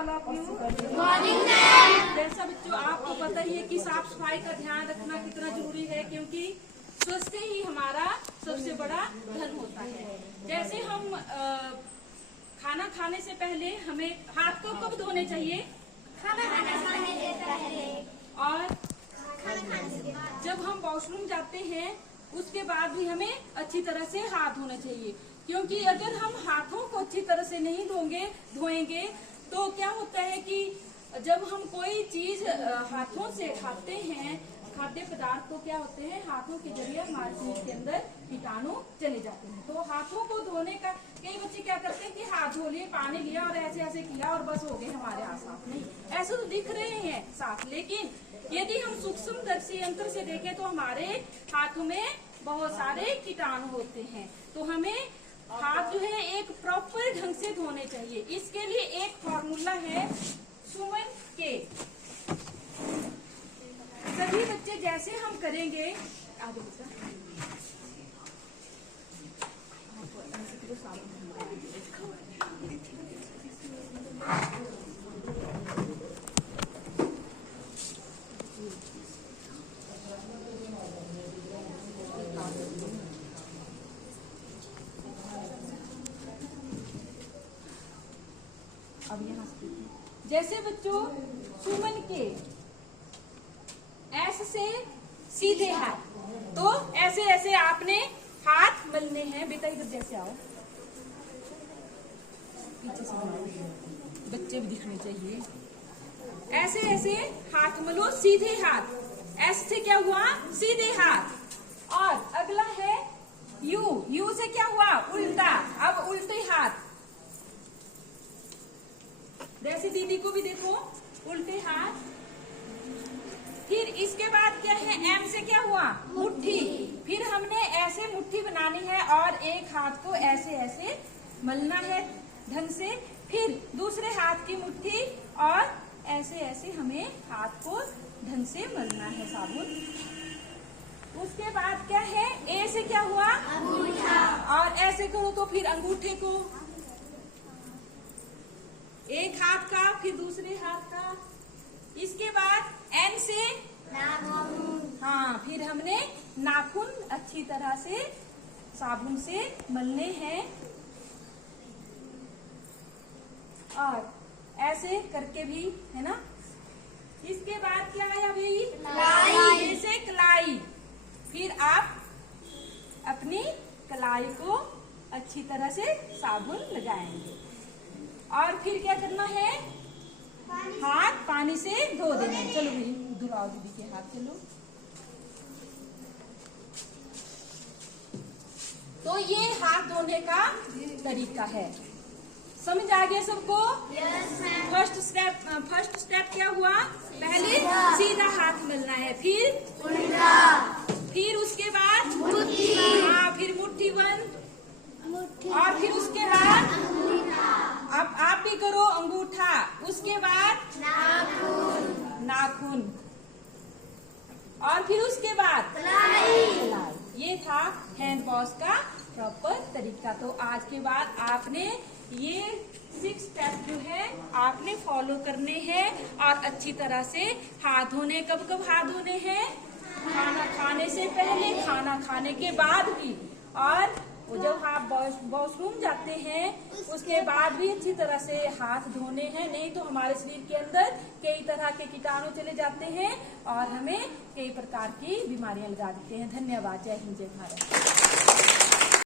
All of you. Good morning ma'am. जैसा बच्चों आपको पता ही है कि साफ सफाई का ध्यान रखना कितना जरूरी है, क्योंकि स्वस्थ ही हमारा सबसे बड़ा धन होता है। जैसे हम खाना खाने से पहले हमें हाथ को कब धोने चाहिए? खाना खाने से पहले और खाना खाने के बाद। जब हम वॉशरूम जाते हैं उसके बाद भी हमें अच्छी तरह से हाथ धोने चाहिए, क्योंकि अगर हम हाथों को अच्छी तरह से नहीं धोएंगे तो क्या होता है कि जब हम कोई चीज हाथों से खाते हैं, खाद्य पदार्थ, तो क्या होते हैं हाथों के जरिए हमारे शरीर के अंदर कीटाणु चले जाते हैं। तो हाथों को धोने का कई बच्चे क्या करते हैं कि हाथ धो लिए, पानी लिया और ऐसे ऐसे किया और बस हो गए हमारे हाथ साफ। नहीं, ऐसे तो दिख रहे हैं साफ, लेकिन यदि हम सूक्ष्मदर्शी यंत्र से देखें तो हमारे हाथों में बहुत सारे कीटाणु होते हैं। तो हमें हाथ जो है एक प्रॉपर ढंग से धोने चाहिए। इसके लिए एक फॉर्मूला है सुमन के। सभी बच्चे जैसे हम करेंगे, आगे बच्चा अब यहाँ जैसे बच्चों सुमन के ऐसे से सीधे हाथ, तो ऐसे ऐसे आपने हाथ मलने हैं। बेटा इधर जैसे आओ, पीछे से बच्चे भी दिखने चाहिए। ऐसे ऐसे हाथ मलो, सीधे हाथ। ऐसे से क्या हुआ? सीधे हाथ। और अगला है यू। यू से क्या हुआ? उल्टा। अब उल्टे हाथ। जैसे दीदी को भी देखो, उल्टे हाथ। फिर इसके बाद क्या है? एम से क्या हुआ? मुट्ठी। फिर हमने ऐसे मुट्ठी बनानी है और एक हाथ को ऐसे ऐसे मलना है ढंग से। फिर दूसरे हाथ की मुट्ठी और ऐसे ऐसे हमें हाथ को ढंग से मलना है साबुन। उसके बाद क्या है? ए से क्या हुआ? अंगूठा। और ऐसे करो तो फिर अंगूठे को, एक हाथ का फिर दूसरे हाथ का। इसके बाद एन से नाखून। हाँ, फिर हमने नाखून अच्छी तरह से साबुन से मलने हैं। और ऐसे करके भी, है ना। इसके बाद क्या है अभी? कलाई। जैसे कलाई। फिर आप अपनी कलाई को अच्छी तरह से साबुन लगाएंगे। और फिर क्या करना है? हाथ पानी से धो देना। चलो मेरी धुलाओ दीदी के हाथ। चलो, तो ये हाथ धोने का तरीका है। समझ आ गया सबको? Yes ma'am. फर्स्ट स्टेप क्या हुआ? पहले सीधा हाथ मलना है, फिर उल्टा, फिर उसके बाद मुट्ठी। हाँ, फिर मुट्ठी बंद। मुट्ठी। और फिर उसके बाद अंगूठा। अब आप भी करो अंगूठा। उसके बाद नाखून। नाखून। और फिर उसके बाद कलाई। ये था हैंड वॉश का प्रॉपर तरीका। तो आज के बाद आपने ये 6 स्टेप जो है आपने फॉलो करने हैं और अच्छी तरह से हाथ धोने। कब कब हाथ धोने हैं? खाना खाने से पहले, खाना खाने के बाद भी, और जब आप वॉशरूम जाते हैं उसके बाद भी अच्छी तरह से हाथ धोने हैं। नहीं तो हमारे शरीर के अंदर कई तरह के कीटाणु चले जाते हैं और हमें कई प्रकार की बीमारियां लगा देते हैं। धन्यवाद। जय हिंद, जय भारत।